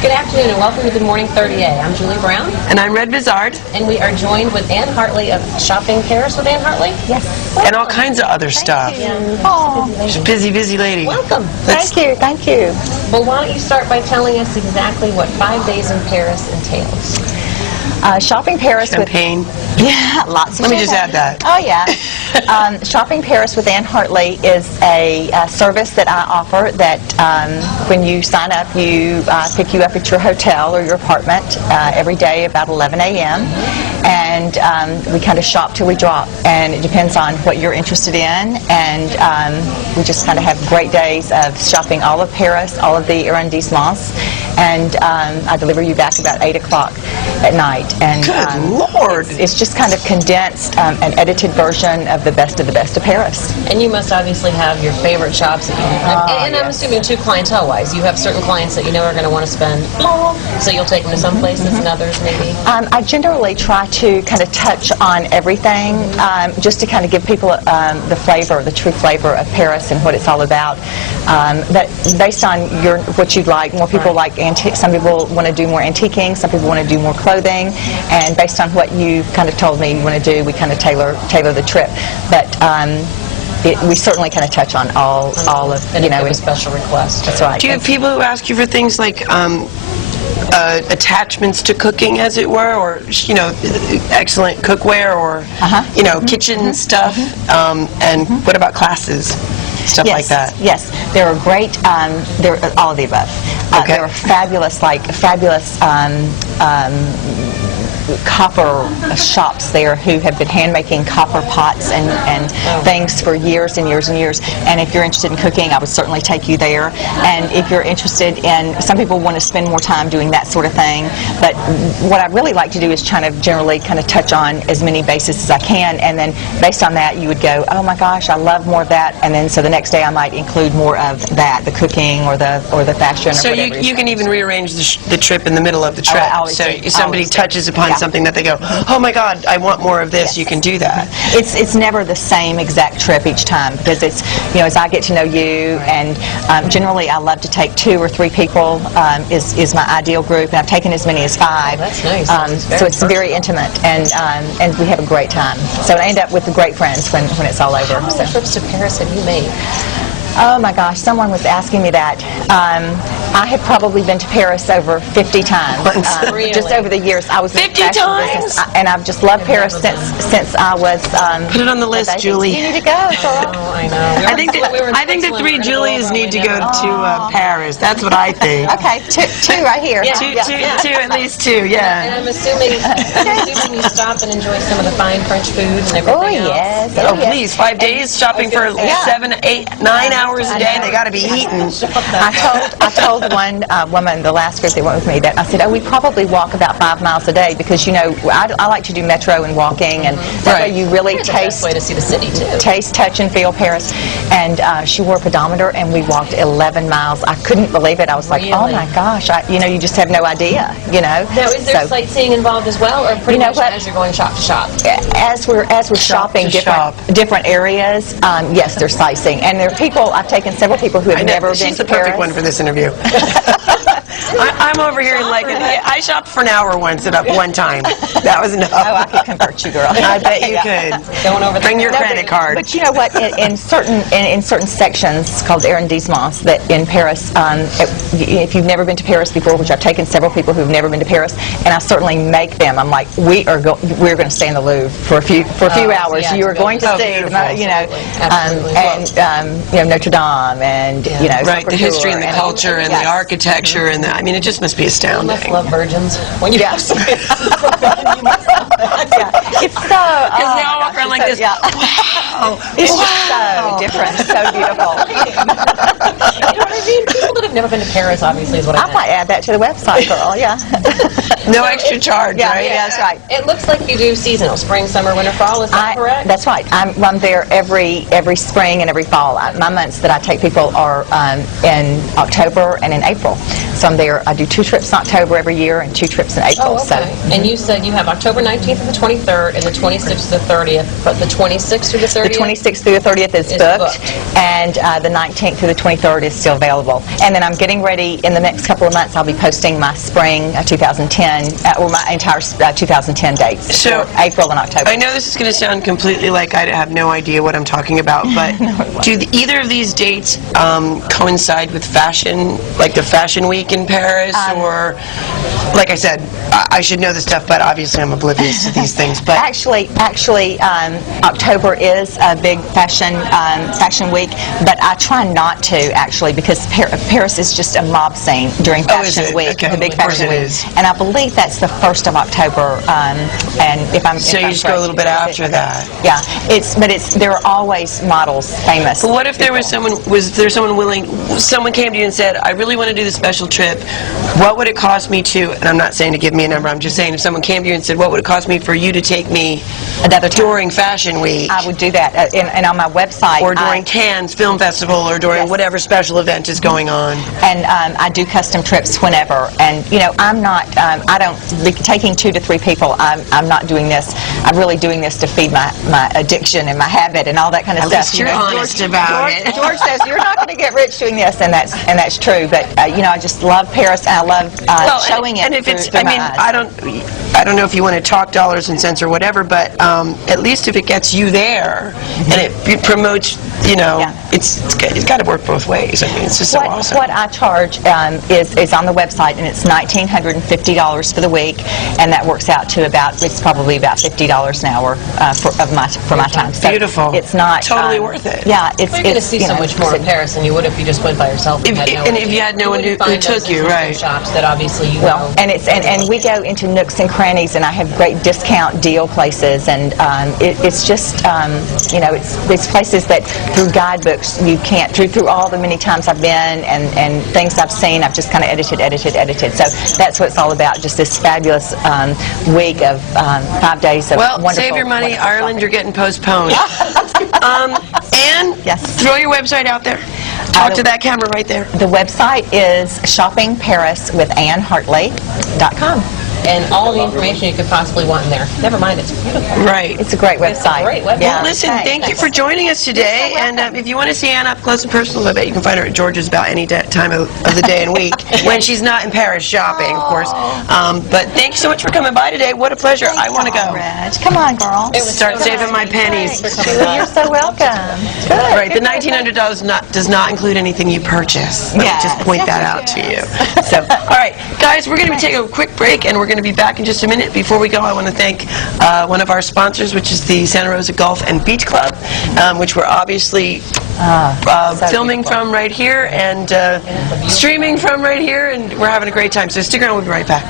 Good afternoon and welcome to Good Morning 30A. I'm Julie Brown. And I'm Red Bizard. And we are joined with Ann Hartley of Shopping Paris with Ann Hartley. Yes. And all kinds of other stuff. Oh, She's a busy, busy lady. Welcome. thank you, thank you. Well, why don't you start by telling us exactly what 5 days in Paris entails? Shopping Paris Champagne. Yeah, lots of Let me just champagne. add that. Oh, yeah. Shopping Paris with Ann Hartley is a service that I offer that when you sign up, you pick you up at your hotel or your apartment every day about 11 a.m. And we kind of shop till we drop. And it depends on what you're interested in. And we just kind of have great days of shopping all of Paris, all of the arrondissements. And I deliver you back about 8 o'clock at night. And Good Lord! It's just kind of condensed, an edited version of the best of Paris. And you must obviously have your favorite shops that you and I'm assuming too clientele-wise. You have certain clients that you know are going to want to spend, so you'll take them to some places and others maybe? I generally try to kind of touch on everything just to kind of give people the flavor, the true flavor of Paris and what it's all about. But based on what you'd like, more people like antique. Some people want to do more antiquing, some people want to do more clothing, and based on what you kind of told me you want to do, we kind of tailor the trip. But we certainly kind of touch on all of, and you know, a special request. That's right. Do you have people who ask you for things like attachments to cooking, as it were, or excellent cookware, or kitchen stuff? And what about classes? Stuff like that. Yes, there are great. There are all of the above. Okay. There are fabulous copper shops there who have been hand-making copper pots and things for years and years and years. And if you're interested in cooking, I would certainly take you there. And if you're interested in, some people want to spend more time doing that sort of thing, but what I'd really like to do is generally kind of touch on as many bases as I can, and then based on that you would go, oh my gosh, I love more of that, and then so the next day I might include more of that, the cooking or the fashion. So you can even rearrange the trip in the middle of the trip. So if somebody touches upon something that they go, oh my God, I want more of this, you can do that. It's never the same exact trip each time, because it's, as I get to know you, and generally I love to take 2 or 3 people is my ideal group, and I've taken as many as 5. Oh, that's nice. So it's very intimate, and we have a great time. So I end up with great friends when it's all over. How many trips to Paris have you made? Oh my gosh, someone was asking me that. I have probably been to Paris over 50 times. Really? Just over the years. I was 50 in the fashion times? business, and I've just loved Paris since I was. Put it on the list, Julie. You need to go, Sarah. Oh, I know. I think the 3 Julies need to go to Paris. That's what I think. Okay, two right here. Yeah. Two, at least 2, yeah. And I'm assuming you stop and enjoy some of the fine French food and everything Oh else. yes. Oh, please, 5 days shopping for 7, 8, 9 hours a day. They got to be eaten. I told one woman, the last group that went with me, that I said, oh, we probably walk about 5 miles a day, because I like to do metro and walking, and that way you really taste, way to see the city too. Taste, touch, and feel Paris. And she wore a pedometer, and we walked 11 miles. I couldn't believe it. I was like, oh my gosh, you just have no idea, Now, is there sightseeing involved as well, or pretty much as you're going shop to shop? As we're shopping different areas, yes, there's sightseeing, and there are people. I've taken several people who have never been to Paris. She's the perfect one for this interview. I'm over here like, I shopped for an hour once at one time. That was enough. Oh, I could convert you, girl. I bet you could. Going over Bring your credit card. But you know what? In certain sections called arrondissements that in Paris, if you've never been to Paris before, which I've taken several people who've never been to Paris, and I certainly make them. I'm like, we're going to stay in the Louvre for a few hours. Yeah, you are going to see, and Notre Dame, and right, the history and the culture and the architecture and the. I mean, it just must be astounding. You must love virgins. When you Yes. you must love that. It's so. Because they all walk around like this. Yeah. Wow. It's just so different, so beautiful. You know what I mean? People that have never been to Paris, obviously, is what I meant. I might add that to the website, girl. Yeah. No extra charge, right? Yeah, that's right. It looks like you do seasonal, spring, summer, winter, fall. Is that correct? That's right. I'm there every spring and every fall. My months that I take people are in October and in April. So I'm there. I do 2 trips in October every year and 2 trips in April. Oh, okay. And you said you have October 19th and the 23rd and the 26th to the 30th, but the 26th through the 30th? The 26th through the 30th is booked, and the 19th through the 23rd is still available. available. And then I'm getting ready, in the next couple of months, I'll be posting my spring 2010, or my entire 2010 dates, So, for April and October. I know this is going to sound completely like I have no idea what I'm talking about, but do either of these dates coincide with fashion, like the Fashion Week in Paris, or, like I said, I should know this stuff, but obviously I'm oblivious to these things. But Actually, October is a big fashion week, but I try not to, actually, because Paris is just a mob scene during Fashion Week, Okay. the big Of course Fashion it Week. is. And I believe that's the 1st of October, and if I'm So you just go a little bit after that. Yeah, there are always models famous. But what if there was someone willing, someone came to you and said, I really want to do the special trip, what would it cost me to, and I'm not saying to give me a number, I'm just saying if someone came to you and said, what would it cost me for you to take me Another time. during Fashion Week? I would do that, and on my website. Or during Cannes Film Festival, or during Yes. whatever special event is going on. And I do custom trips whenever. And, you know, I'm not, I don't, taking 2 to 3 people, I'm not doing this. I'm really doing this to feed my addiction and my habit and all that kind of At stuff. least you're honest about it. George says, you're not going to get rich doing this, and that's true. But, you know, I just love Paris, and I love showing it and if through, it's, through I my mean, eyes. I don't know if you want to talk dollars and cents or whatever, but at least if it gets you there and it promotes, you know, Yeah. it's got to work both ways. I mean, it's just so awesome. What I charge is on the website, and it's $1,950 for the week, and that works out to it's probably about $50 an hour for my time. So Beautiful. It's not Totally worth it. Yeah, You're going to see so much more in Paris than you would if you just went by yourself. If you had no one who took you, right. Shops that obviously you Well, know. and we go into nooks and crannies, and I have great discount deal places, and it's just you know, it's places that through guidebooks you can't, through all the many times I've been and things I've seen, I've just kind of edited. So that's what it's all about, just this fabulous week of 5 days of Well, wonderful. save your money, wonderful Ireland. shopping. You're getting postponed. Anne, Yes. throw your website out there. Talk to that camera right there. The website is shoppingpariswithannehartley.com. And all the information you could possibly want in there. Never mind, it's beautiful. Right. It's a great It's a website. great website. Yeah, Well, listen, thank you for joining us today. And if you want to see Anne up close and personal, I bet you can find her at George's about any time of the day and week when she's not in Paris shopping, of course. But thank you so much for coming by today. What a pleasure. I want to go. Reg. Come on, girl. Start saving my pennies. You're so welcome. Good. Right, the $1,900 does not include anything you purchase. Let me Yes. just point that out to you. So, all right, guys, we're going to be taking a quick break, and we're going to be back in just a minute. Before we go, I want to thank one of our sponsors, which is the Santa Rosa Golf and Beach Club, which we're obviously filming from right here and streaming from right here, and we're having a great time. So stick around, we'll be right back.